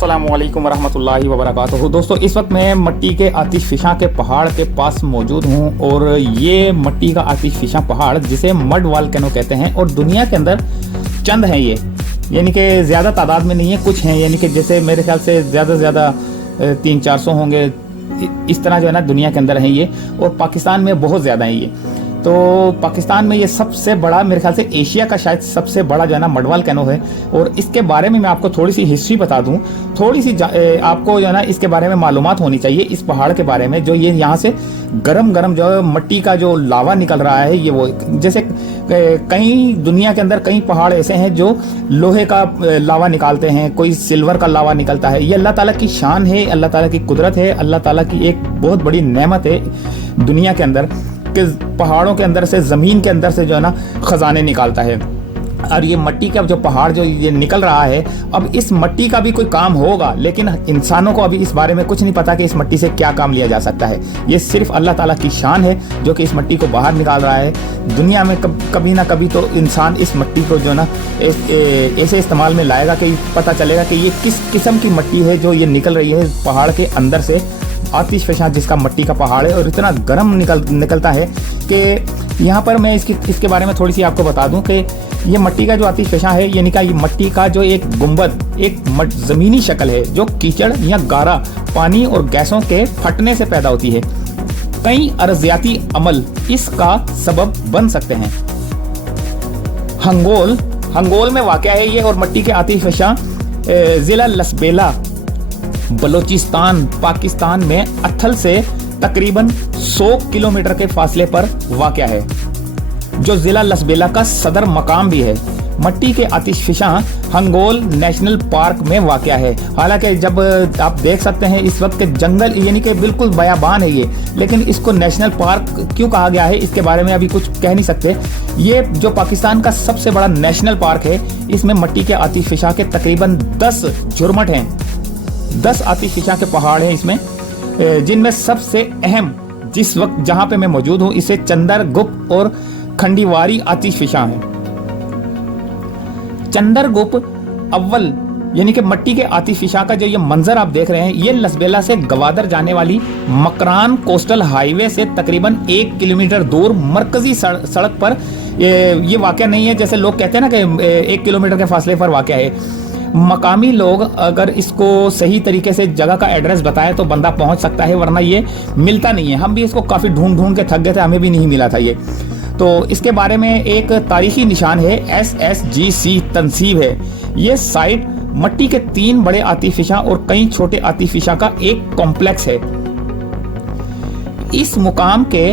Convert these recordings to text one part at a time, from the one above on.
अस्सलामुअलैकुम वरहमतुल्लाहि वबरकातुहू। दोस्तों, इस वक्त मैं मट्टी के आतिशफिशां के पहाड़ के पास मौजूद हूँ और ये मट्टी का आतिशफिशां पहाड़ जिसे मड वॉल्केनो कहते हैं और दुनिया के अंदर चंद हैं ये, यानी कि ज़्यादा तादाद में नहीं है, कुछ हैं, यानी कि जैसे मेरे ख्याल से ज़्यादा से ज़्यादा 300-400 होंगे, इस तरह जो है ना दुनिया के अंदर हैं ये, और पाकिस्तान में बहुत ज़्यादा हैं ये। तो पाकिस्तान में ये सबसे बड़ा, मेरे ख्याल से एशिया का शायद सबसे बड़ा जो है ना मड वॉल्केनो है। और इसके बारे में मैं आपको थोड़ी सी हिस्ट्री बता दूं, थोड़ी सी आपको जो है ना इसके बारे में मालूमात होनी चाहिए, इस पहाड़ के बारे में। जो ये यहाँ से गरम गरम जो मट्टी का जो लावा निकल रहा है, ये वो जैसे कई दुनिया के अंदर कई पहाड़ ऐसे हैं जो लोहे का लावा निकालते हैं, कोई सिल्वर का लावा निकलता है। ये अल्लाह ताला की शान है, अल्लाह ताला की कुदरत है, अल्लाह ताला की एक बहुत बड़ी नेमत है दुनिया के अंदर कि पहाड़ों के अंदर से, ज़मीन के अंदर से जो है ना खजाने निकालता है। और ये मट्टी का जो पहाड़ जो ये निकल रहा है, अब इस मट्टी का भी कोई काम होगा, लेकिन इंसानों को अभी इस बारे में कुछ नहीं पता कि इस मट्टी से क्या काम लिया जा सकता है। ये सिर्फ अल्लाह ताला की शान है जो कि इस मट्टी को बाहर निकाल रहा है। दुनिया में कभी ना कभी तो इंसान इस मट्टी को जो ना ऐसे इस्तेमाल में लाएगा कि पता चलेगा कि ये किस किस्म की मट्टी है जो ये निकल रही है पहाड़ के अंदर से। आतिशफिशां जिसका मट्टी का पहाड़ है और इतना गर्म निकलता है कि यहाँ पर मैं इसके बारे में थोड़ी सी आपको बता दूं कि ये मट्टी का जो आतिशफिशां है, यानी कि ये मट्टी का जो एक गुंबद, एक ज़मीनी शक्ल है जो कीचड़ या गारा पानी और गैसों के फटने से पैदा होती है। कई अर्जियाती अमल इसका सबब बन सकते हैं। हंगोल में वाक़या है ये, और मट्टी के आतिशफिशां ज़िला लसबेला बलोचिस्तान पाकिस्तान में अथल से तकरीबन 100 किलोमीटर के फासले पर वाक़या है, जो ज़िला लसबेला का सदर मकाम भी है। मट्टी के आतिशफिशां हंगोल नेशनल पार्क में वाक़या है। हालांकि जब आप देख सकते हैं इस वक्त जंगल, यानी कि बिल्कुल बयाबान है ये, लेकिन इसको नेशनल पार्क क्यों कहा गया है इसके बारे में अभी कुछ कह नहीं सकते। ये जो पाकिस्तान का सबसे बड़ा नेशनल पार्क है, इसमें मट्टी के आतिशफिशां के तकरीबन 10 झुरमट हैं, 10 आतिशफिशां के पहाड़ हैं इसमें, जिनमें सबसे अहम जिस वक्त जहां पे मैं मौजूद हूं, इसे चंदरगुप्त और खंडीवारी आतिशफिशां हैं। चंदरगुप्त अव्वल यानी कि मट्टी के आतिशफिशां का जो ये मंजर आप देख रहे हैं, ये लसबेला से गवादर जाने वाली मकरान कोस्टल हाईवे से तकरीबन 1 किलोमीटर दूर मरकजी सड़क पर ये वाक़या नहीं है, जैसे लोग कहते हैं ना कि 1 किलोमीटर के फासले पर वाक़या है। मकामी लोग अगर इसको सही तरीके से जगह का एड्रेस बताए तो बंदा पहुंच सकता है, वरना ये मिलता नहीं है। हम भी इसको काफ़ी ढूंढ के थक गए थे, हमें भी नहीं मिला था ये। तो इसके बारे में एक तारीखी निशान है, SSGC तनसीब है। ये साइट मट्टी के 3 बड़े आतिशफिशां और कई छोटे आतिशफिशां का एक कॉम्प्लेक्स है। इस मुकाम के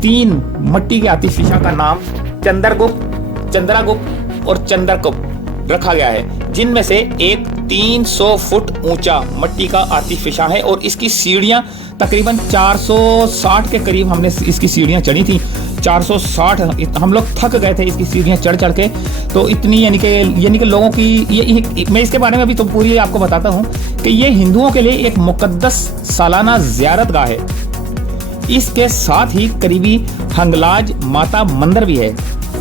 3 मट्टी के आतिशफिशां का नाम चंद्रगुप्त, चंद्रगुप्त और चंद्रगुप्त रखा गया है, जिनमें से एक 300 फुट ऊंचा मट्टी का आतिशफिशां है और इसकी सीढ़ियां तकरीबन 460 के करीब हमने इसकी सीढ़ियां चढ़ी थी। 460 हम लोग थक गए थे इसकी सीढ़ियां चढ़ के। तो इतनी यानी कि लोगों की ये मैं इसके बारे में अभी तो पूरी आपको बताता हूँ कि ये हिंदुओं के लिए एक मुकद्दस सालाना ज़ियारतगाह है। इसके साथ ही करीबी हंगलाज माता मंदिर भी है।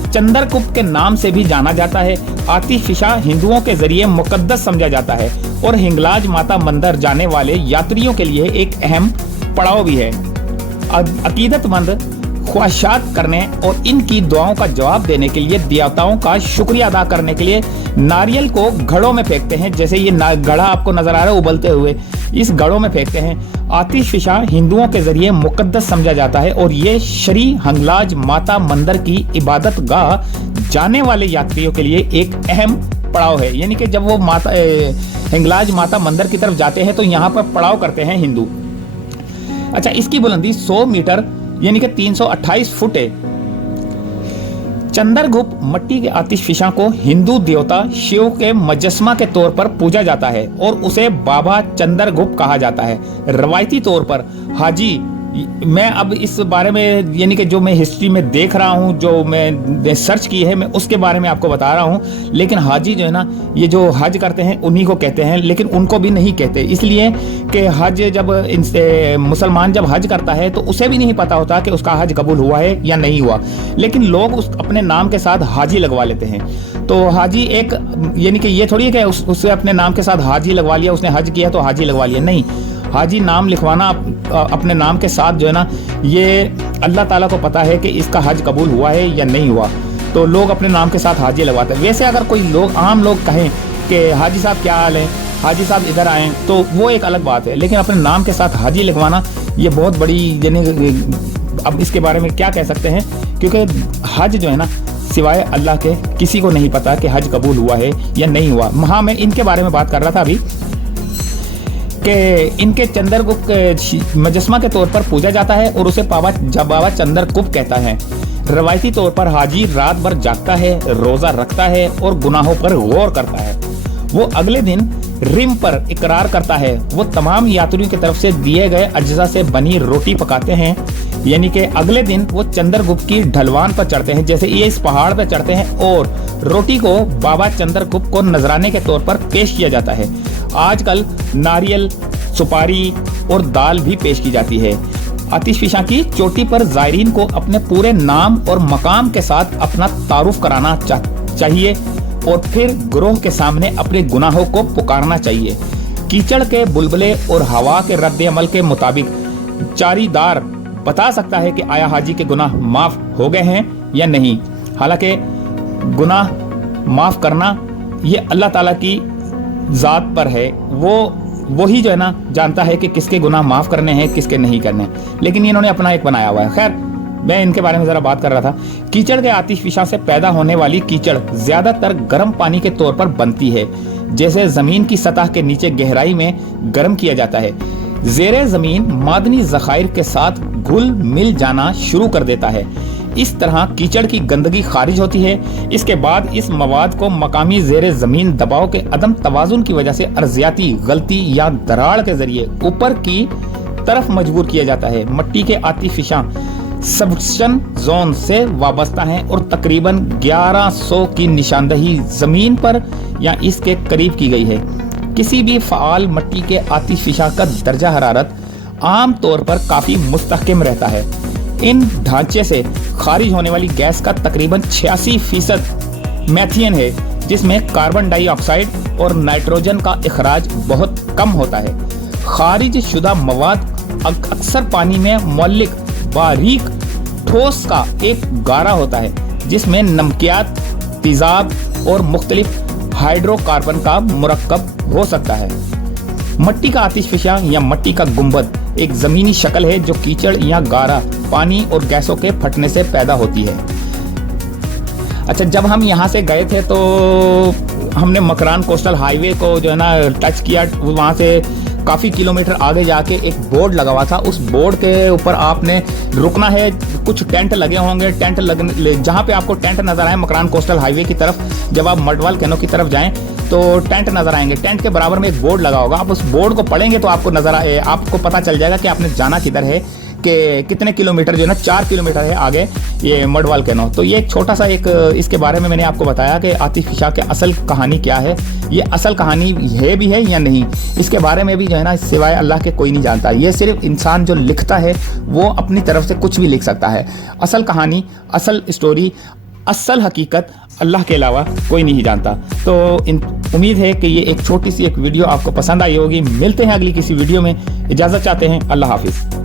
चंद्रगुप्त के नाम से भी जाना जाता है। आतिशफिशां हिंदुओं के जरिए मुकद्दस समझा जाता है और हिंगलाज माता मंदिर जाने वाले यात्रियों के लिए एक अहम पड़ाव भी है। अकीदतमंद ख्वाहिशात करने और इनकी दुआओं का जवाब देने के लिए देवताओं का शुक्रिया अदा करने के लिए नारियल को घड़ों में फेंकते हैं, जैसे ये घड़ा आपको नजर आ रहा है उबलते हुए, इस घड़ों में फेंकते हैं। आतिशफिशां हिंदुओं के जरिए मुकद्दस समझा जाता है और ये श्री हंगलाज माता मंदिर की इबादत गाह जाने वाले यात्रियों के लिए एक अहम पड़ाव है। यानी कि जब वो हिंगलाज माता मंदिर की तरफ जाते हैं तो यहाँ पर पड़ाव करते हैं हिंदू। अच्छा, इसकी बुलंदी 100 मीटर यानी कि 328 फुट है। चंद्रगुप्त मट्टी के आतिशफिशां को हिंदू देवता शिव के मुजस्समा के तौर पर पूजा जाता है और उसे बाबा चंद्रगुप्त कहा जाता है। रवायती तौर पर हाजी मैं अब इस बारे में यानी कि जो मैं हिस्ट्री में देख रहा हूँ, जो मैं सर्च की है, मैं उसके बारे में आपको बता रहा हूँ। लेकिन हाजी जो है ना, ये जो हज करते हैं उन्हीं को कहते हैं, लेकिन उनको भी नहीं कहते, इसलिए कि हज जब इनसे मुसलमान जब हज करता है तो उसे भी नहीं पता होता कि उसका हज कबूल हुआ है या नहीं हुआ, लेकिन लोग उस अपने नाम के साथ हाजी लगवा लेते हैं। तो हाजी एक यानी कि ये थोड़ी है कि उससे अपने नाम के साथ हाजी लगवा लिया, उसने हज किया तो हाजी लगवा लिया, नहीं। हाजी नाम लिखवाना अपने नाम के साथ जो है ना, ये अल्लाह ताला को पता है कि इसका हज कबूल हुआ है या नहीं हुआ, तो लोग अपने नाम के साथ हाजी लगवाते हैं। वैसे अगर कोई लोग आम लोग कहें कि हाजी साहब क्या हाल है, हाजी साहब इधर आएँ, तो वो एक अलग बात है, लेकिन अपने नाम के साथ हाजी लिखवाना ये बहुत बड़ी, यानी अब इसके बारे में क्या कह सकते हैं, क्योंकि हज जो है ना, सिवाय अल्लाह के किसी को नहीं पता कि हज कबूल हुआ है या नहीं हुआ। हाँ, मैं इनके बारे में बात कर रहा था अभी कि इनके चंद्रगुप्त मुजस्मा के तौर पर पूजा जाता है और उसे बाबा चंद्रगुप्त कहता है। रवायती तौर पर हाजी रात भर जागता है, रोजा रखता है और गुनाहों पर गौर करता है। वो अगले दिन रिम पर इकरार करता है। वो तमाम यात्रियों की तरफ से दिए गए अज्जा से बनी रोटी पकाते हैं, यानी कि अगले दिन वो चंद्रगुप्त की ढलवान पर चढ़ते हैं, जैसे ये इस पहाड़ पर चढ़ते हैं, और रोटी को बाबा चंद्रगुप्त को नजराने के तौर पर पेश किया जाता है। आजकल नारियल, सुपारी और दाल भी पेश की जाती है। आतिशफिशा की चोटी पर जायरीन को अपने पूरे नाम और मकाम के साथ अपना तारुफ कराना चाहिए और फिर ग्रोह के सामने अपने गुनाहों को पुकारना चाहिए। कीचड़ के बुलबुले और हवा के रद्द-ए-अमल के मुताबिक चारीदार बता सकता है कि आया हाजी के गुनाह माफ हो गए हैं या नहीं। हालांकि गुनाह माफ करना ये अल्लाह ताला की जात पर है, वो ही जो है ना जानता है कि किसके गुनाह माफ करने हैं, किसके नहीं करने, लेकिन इन्होंने अपना एक बनाया हुआ है। खैर, मैं इनके बारे में जरा बात कर रहा था। कीचड़ के आतिशफिशा से पैदा होने वाली कीचड़ ज्यादातर गर्म पानी के तौर पर बनती है, जैसे जमीन की सतह के नीचे गहराई में गर्म किया जाता है। ज़ेरे जमीन मादनी ज़खायर के साथ घुल मिल जाना शुरू कर देता है। इस तरह कीचड़ की गंदगी खारिज होती है। इसके बाद इस मवाद को मकामी ज़ेरे जमीन दबाव के अदम तवाजुन की वजह से अर्जियाती गलती या दरार के जरिए ऊपर की तरफ मजबूर किया जाता है। मट्टी के आतिशफिशा सबक्शन जोन से वाबस्ता हैं और तकरीबन 1100 की निशानदही जमीन पर या इसके करीब की गई है। किसी भी फ़आल मट्टी के आतिशफिशा का दर्जा हरारत आम तौर पर काफ़ी मुस्तहकम रहता है। इन ढांचे से खारिज होने वाली गैस का तकरीबन 86% मैथियन है, जिसमें कार्बन डाइऑक्साइड और नाइट्रोजन का इखराज बहुत कम होता है। खारिज शुदा मवाद अक्सर पानी में मौलिक बारीक ठोस का एक गारा होता है, जिसमें नमकियात, तेजाब और मुख्तलिफ हाइड्रोकार्बन का मुरक्कब हो सकता है। मट्टी का आतिशफिशा या मट्टी का गुंबद एक जमीनी शक्ल है जो कीचड़ या गारा, पानी और गैसों के फटने से पैदा होती है। अच्छा, जब हम यहाँ से गए थे तो हमने मकरान कोस्टल हाईवे को जो है ना टच किया। वहाँ से काफ़ी किलोमीटर आगे जाके एक बोर्ड लगा हुआ था। उस बोर्ड के ऊपर आपने रुकना है। कुछ टेंट लगे होंगे। टेंट लगने जहाँ पे आपको टेंट नजर आए मकरान कोस्टल हाईवे की तरफ, जब आप मडवाल कैनो की तरफ जाएं तो टेंट नजर आएंगे। टेंट के बराबर में एक बोर्ड लगा होगा। आप उस बोर्ड को पढ़ेंगे तो आपको पता चल जाएगा कि आपने जाना किधर है, कि कितने किलोमीटर जो है ना 4 किलोमीटर है आगे ये मडवाल कैनो। तो ये छोटा सा एक इसके बारे में मैंने आपको बताया कि आतिशफिशा के असल कहानी क्या है। ये असल कहानी है भी है या नहीं, इसके बारे में भी जो है ना सिवाय अल्लाह के कोई नहीं जानता। ये सिर्फ इंसान जो लिखता है वो अपनी तरफ से कुछ भी लिख सकता है। असल कहानी, असल स्टोरी, असल हकीकत अल्लाह के अलावा कोई नहीं जानता। तो उम्मीद है कि ये एक छोटी सी एक वीडियो आपको पसंद आई होगी। मिलते हैं अगली किसी वीडियो में। इजाज़त चाहते हैं। अल्लाह हाफिज़।